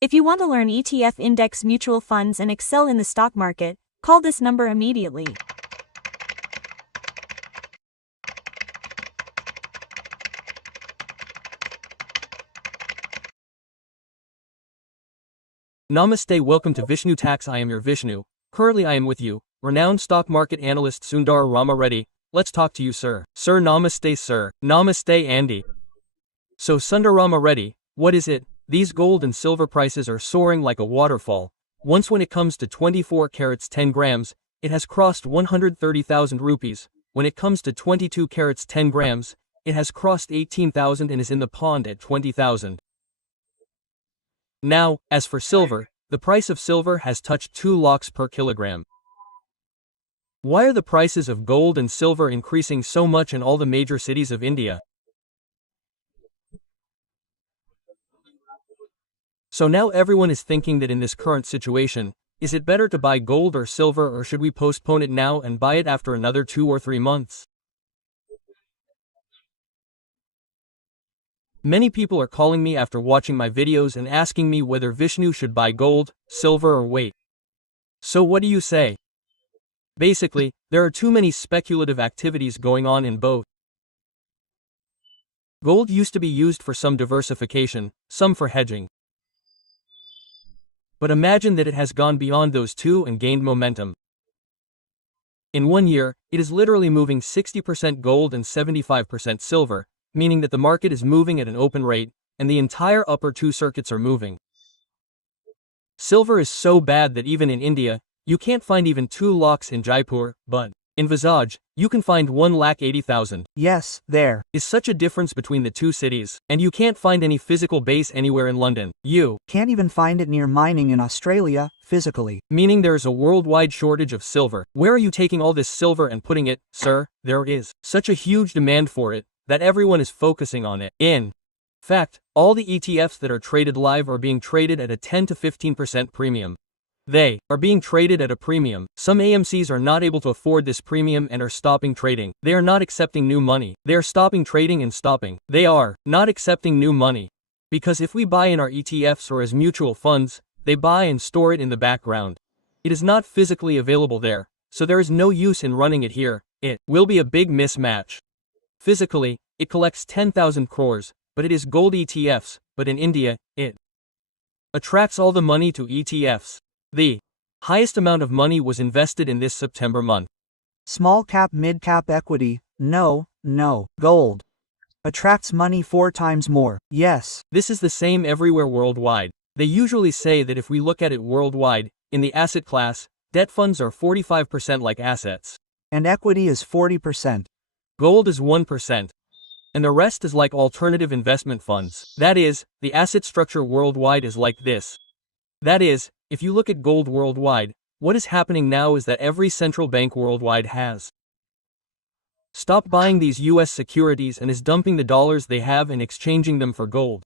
If you want to learn ETF index mutual funds and excel in the stock market, call this number immediately. Namaste, welcome to Vishnu Tax. I am your Vishnu. Currently I am with you, renowned stock market analyst Sundar Rama Reddy. Let's talk to you, sir. Sir, namaste, sir. Namaste, Andy. So Sundar Rama Reddy, what is it? These gold and silver prices are soaring like a waterfall. Once when it comes to 24 carats 10 grams, it has crossed 130,000 rupees. When it comes to 22 carats 10 grams, it has crossed 18,000 and is in the pond at 20,000. Now, as for silver, the price of silver has touched 2 lakhs per kilogram. Why are the prices of gold and silver increasing so much in all the major cities of India? So now everyone is thinking that in this current situation, is it better to buy gold or silver, or should we postpone it now and buy it after another 2 or 3 months? Many people are calling me after watching my videos and asking me whether Vishnu should buy gold, silver or wait. So what do you say? Basically, there are too many speculative activities going on in both. Gold used to be used for some diversification, some for hedging. But imagine that it has gone beyond those two and gained momentum. In 1 year, it is literally moving 60% gold and 75% silver, meaning that the market is moving at an open rate, and the entire upper 2 circuits are moving. Silver is so bad that even in India, you can't find even 2 lakhs in Jaipur, but in Visage, you can find 1,80,000. Yes, there is such a difference between the 2 cities, and you can't find any physical base anywhere in London. You can't even find it near mining in Australia, physically. Meaning there is a worldwide shortage of silver. Where are you taking all this silver and putting it, sir? There is such a huge demand for it, that everyone is focusing on it. In fact, all the ETFs that are traded live are being traded at a 10 to 15% premium. They are being traded at a premium. Some AMCs are not able to afford this premium and are stopping trading. They are not accepting new money. They are stopping trading and stopping. They are not accepting new money. Because if we buy in our ETFs or as mutual funds, they buy and store it in the background. It is not physically available there, so there is no use in running it here. It will be a big mismatch. Physically, it collects 10,000 crores, but it is gold ETFs, but in India, it attracts all the money to ETFs. The highest amount of money was invested in this September month. Small cap, mid cap equity, no. Gold attracts money 4 times more, yes. This is the same everywhere worldwide. They usually say that if we look at it worldwide, in the asset class, debt funds are 45% like assets. And equity is 40%. Gold is 1%. And the rest is like alternative investment funds. That is, the asset structure worldwide is like this. That is, if you look at gold worldwide, what is happening now is that every central bank worldwide has stopped buying these US securities and is dumping the dollars they have and exchanging them for gold.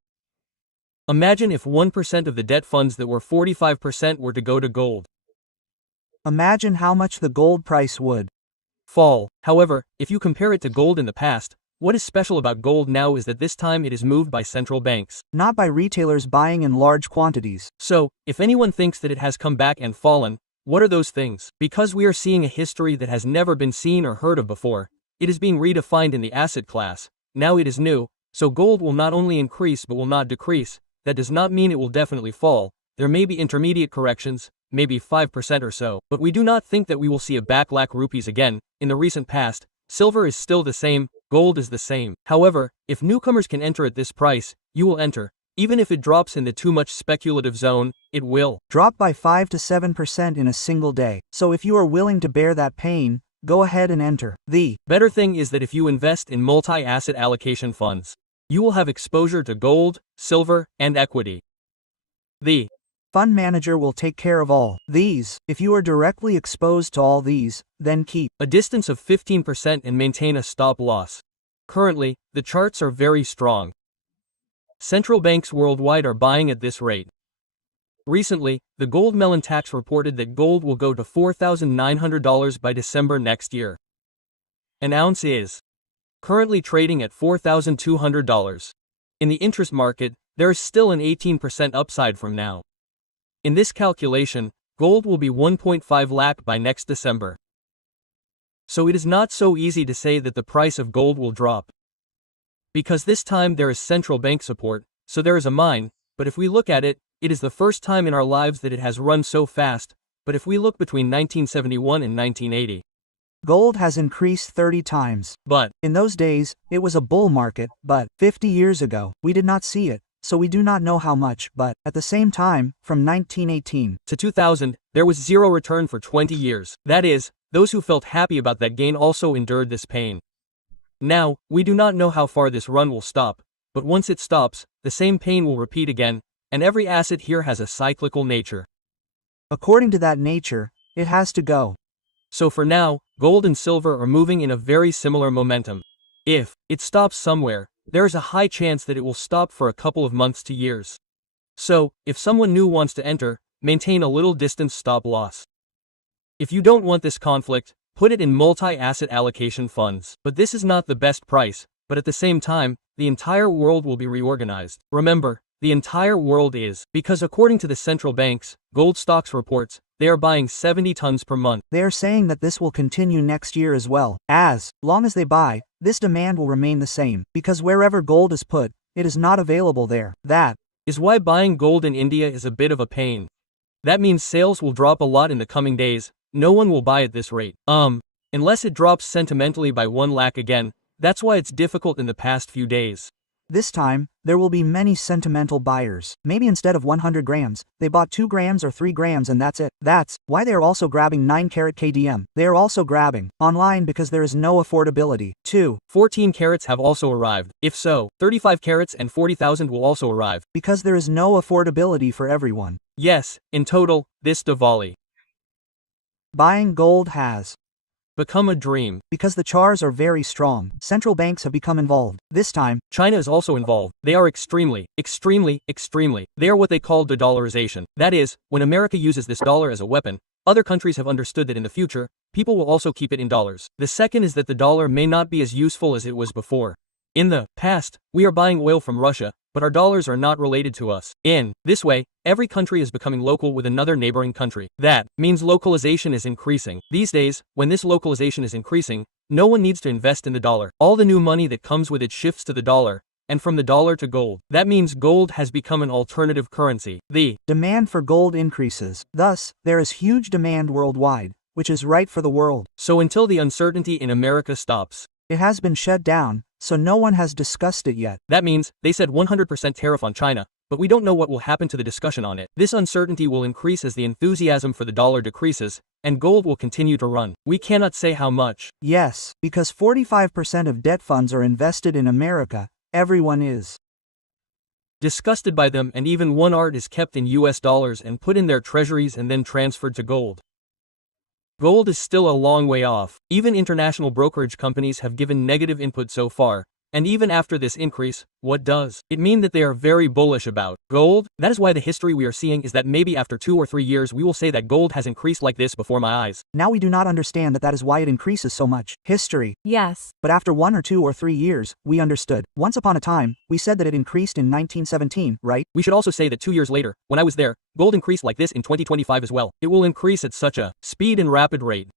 Imagine if 1% of the debt funds that were 45% were to go to gold. Imagine how much the gold price would fall. However, if you compare it to gold in the past, what is special about gold now is that this time it is moved by central banks, not by retailers buying in large quantities. So, if anyone thinks that it has come back and fallen, what are those things? Because we are seeing a history that has never been seen or heard of before. It is being redefined in the asset class. Now it is new, so gold will not only increase but will not decrease. That does not mean it will definitely fall. There may be intermediate corrections, maybe 5% or so, but we do not think that we will see a lakh rupees again. In the recent past, silver is still the same, gold is the same. However, if newcomers can enter at this price, you will enter. Even if it drops in the too much speculative zone, it will drop by 5 to 7% in a single day. So if you are willing to bear that pain, go ahead and enter. The better thing is that if you invest in multi-asset allocation funds, you will have exposure to gold, silver, and equity. The fund manager will take care of all these. If you are directly exposed to all these, then keep a distance of 15% and maintain a stop loss. Currently, the charts are very strong. Central banks worldwide are buying at this rate. Recently, the Gold Melon Tax reported that gold will go to $4,900 by December next year. An ounce is currently trading at $4,200. In the interest market, there is still an 18% upside from now. In this calculation, gold will be 1.5 lakh by next December. So it is not so easy to say that the price of gold will drop. Because this time there is central bank support, so there is a mine, but if we look at it, it is the first time in our lives that it has run so fast, but if we look between 1971 and 1980. Gold has increased 30 times. But In those days, it was a bull market, but 50 years ago, we did not see it, so we do not know how much, but at the same time, from 1918 to 2000, there was zero return for 20 years. That is, those who felt happy about that gain also endured this pain. Now, we do not know how far this run will stop, but once it stops, the same pain will repeat again, and every asset here has a cyclical nature. According to that nature, it has to go. So for now, gold and silver are moving in a very similar momentum. If it stops somewhere, there is a high chance that it will stop for a couple of months to years. So, if someone new wants to enter, maintain a little distance stop loss. If you don't want this conflict, put it in multi-asset allocation funds. But this is not the best price, but at the same time, the entire world will be reorganized. Remember, the entire world is, because according to the central banks, gold stocks reports, they are buying 70 tons per month. They are saying that this will continue next year as well. As long as they buy, this demand will remain the same, because wherever gold is put, it is not available there. That is why buying gold in India is a bit of a pain. That means sales will drop a lot in the coming days. No one will buy at this rate. Unless it drops sentimentally by 1 lakh again. That's why it's difficult in the past few days. this time, there will be many sentimental buyers. Maybe instead of 100 grams, they bought 2 grams or 3 grams and that's it. That's why they are also grabbing 9 carat KDM. They are also grabbing online because there is no affordability. 2. 14 carats have also arrived. If so, 35 carats and 40,000 will also arrive. Because there is no affordability for everyone. Yes, in total, this Diwali Buying gold has become a dream. because the chars are very strong. Central banks have become involved. This time, China is also involved. They are extremely. They are what they call de-dollarization. That is, when America uses this dollar as a weapon, other countries have understood that in the future, people will also keep it in dollars. The second is that the dollar may not be as useful as it was before. In the past, we are buying oil from Russia, but our dollars are not related to us. In this way, every country is becoming local with another neighboring country. That means localization is increasing. These days, when this localization is increasing, no one needs to invest in the dollar. All the new money that comes with it shifts to the dollar, and from the dollar to gold. That means gold has become an alternative currency. The demand for gold increases. Thus, there is huge demand worldwide, which is right for the world. So until the uncertainty in America stops, It has been shut down, so no one has discussed it yet. that means they said 100% tariff on China, but we don't know what will happen to the discussion on it. This uncertainty will increase as the enthusiasm for the dollar decreases, and gold will continue to run. We cannot say how much. Yes, because 45% of debt funds are invested in America, everyone is Disgusted by them, and even one art is kept in US dollars and put in their treasuries and then transferred to gold. Gold is still a long way off. Even international brokerage companies have given negative input so far. And even after this increase, what does it mean that they are very bullish about gold? That is why the history we are seeing is that maybe after 2 or 3 years we will say that gold has increased like this before my eyes. Now we do not understand that is why it increases so much. History. Yes. But after 1 or 2 or 3 years, we understood. Once upon a time, we said that it increased in 1917, right? We should also say that 2 years later, when I was there, gold increased like this in 2025 as well. It will increase at such a speed and rapid rate.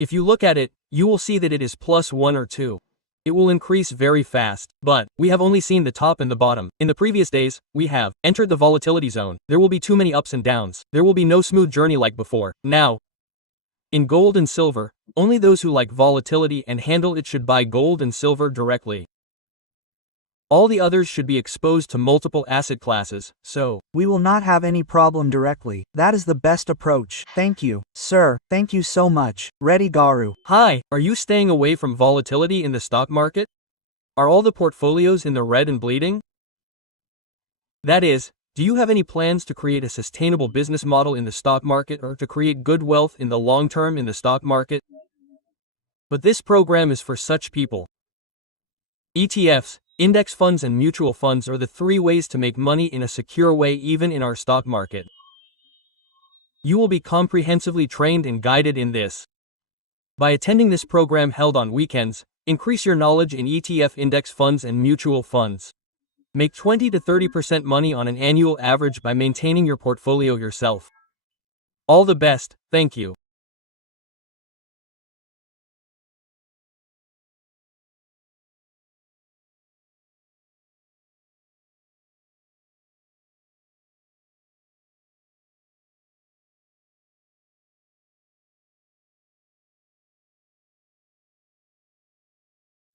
If you look at it, you will see that it is plus 1 or 2. It will increase very fast, but we have only seen the top and the bottom. In the previous days, we have entered the volatility zone. There will be too many ups and downs. There will be no smooth journey like before. Now, in gold and silver, only those who like volatility and handle it should buy gold and silver directly. All the others should be exposed to multiple asset classes, so we will not have any problem directly. That is the best approach. Thank you, sir. Thank you so much. Ready, Garu. Hi, are you staying away from volatility in the stock market? Are all the portfolios in the red and bleeding? That is, do you have any plans to create a sustainable business model in the stock market or to create good wealth in the long term in the stock market? But this program is for such people. ETFs, index funds and mutual funds are the 3 ways to make money in a secure way even in our stock market. You will be comprehensively trained and guided in this. By attending this program held on weekends, increase your knowledge in ETF index funds and mutual funds. Make 20 to 30% money on an annual average by maintaining your portfolio yourself. All the best, thank you.